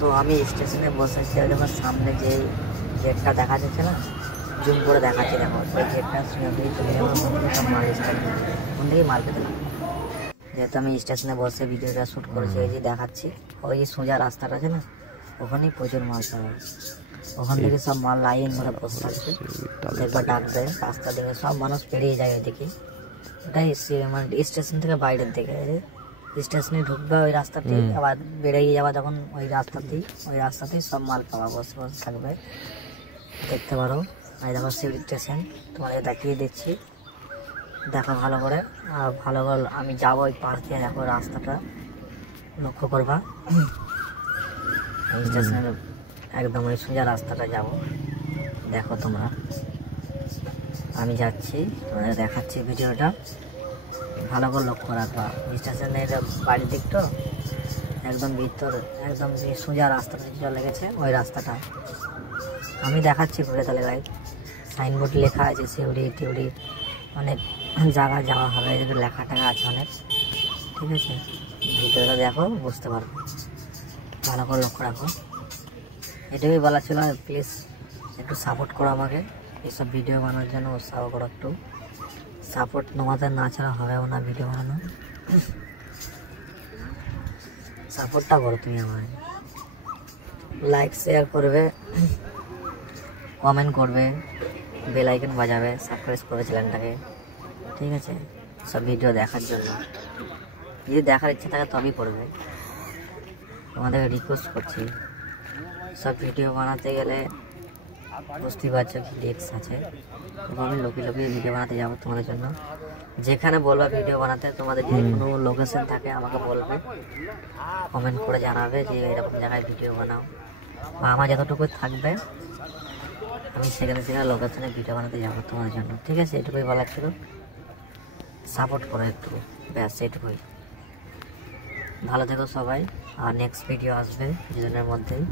তো আমি স্টেশনে বসেছি, যখন সামনে যে গেটটা দেখা যাচ্ছে না, জুম করে দেখাচ্ছি, দেখো ওই গেটটা শুনে চলে যাবো সব মাল স্টেশন, ওখান থেকেই মাল পেতে লাগবে। যেহেতু আমি স্টেশনে বসে ভিডিওটা শ্যুট করেছি, ওই যে দেখাচ্ছি ওই যে সোজা রাস্তাটা আছে না, ওখানেই প্রচুর মাল পাওয়া, ওখান থেকে সব মাল লাইন করে বসে থাকবে, একবার ডাকবে রাস্তা থেকে সব মানুষ পেরিয়ে যায় ওইদিকে। ওটাই মানে স্টেশন থেকে বাইরের দিকে, স্টেশনে ঢুকবে ওই রাস্তাটি, আবার বেরিয়ে যাওয়া যখন ওই রাস্তাতেই সব মাল পাওয়া বসে বসে থাকবে, দেখতে পারো। এই দেখো শিউরি স্টেশন, তোমাদের দেখিয়ে দিচ্ছি, দেখো ভালো করে। আর ভালো করে আমি যাবো ওই পাশ দিয়ে, দেখো রাস্তাটা লক্ষ্য করবা, স্টেশনের একদম ওই সোজা রাস্তাটা যাব, দেখো তোমরা। আমি যাচ্ছি, তোমাদের দেখাচ্ছি ভিডিওটা, ভালো করে লক্ষ্য রাখবা। স্টেশনের বাড়ির দিক তো একদম ভিতর, একদম যে সোজা রাস্তাটা চলে গেছে ওই রাস্তাটা আমি দেখাচ্ছি ঘুরে। তাহলে গাই সাইনবোর্ড লেখা আছে শিউরি টিউরি, অনেক জায়গা যাওয়া হবে, এদিকে লেখা টাকা আছে অনেক, ঠিক আছে। ভিডিওটা দেখো, বুঝতে পারবে, ভালো করে লক্ষ্য রাখো। এটাই বলা ছিল, প্লিজ একটু সাপোর্ট করো আমাকে, এইসব ভিডিও বানানোর জন্য উৎসাহ করো একটু। সাপোর্ট তোমাদের না ছাড়া হবেও না ভিডিও বানানো, সাপোর্টটা করো তুমি আমায়, লাইক শেয়ার করবে, কমেন্ট করবে, বেল আইকন বাজাবে, সাবস্ক্রাইব করবে চ্যানেলটাকে, ঠিক আছে, সব ভিডিও দেখার জন্য। যদি দেখার ইচ্ছা থাকে তবেই করবে, তোমাদেরকে রিকোয়েস্ট করছি। সব ভিডিও বানাতে গেলে বুঝতেই পারছো কি রিস্ক আছে, তবু আমি লুকিয়ে ভিডিও বানাতে যাবো তোমাদের জন্য। যেখানে বলবা ভিডিও বানাতে, তোমাদের যদি কোনো লোকেশন থাকে আমাকে বলবে, কমেন্ট করে জানাবে যে এরকম জায়গায় ভিডিও বানাও, বা আমার যতটুকু থাকবে আমি সেখানে লোকেশনে ভিডিও বানাতে যাবো তোমাদের জন্য, ঠিক আছে। এটুকুই বলার ছিল, সাপোর্ট করো একটু, ব্যাস এটুকুই। ভালো থেকো সবাই, আর নেক্সট ভিডিও আসবে কিছুদিনের মধ্যেই।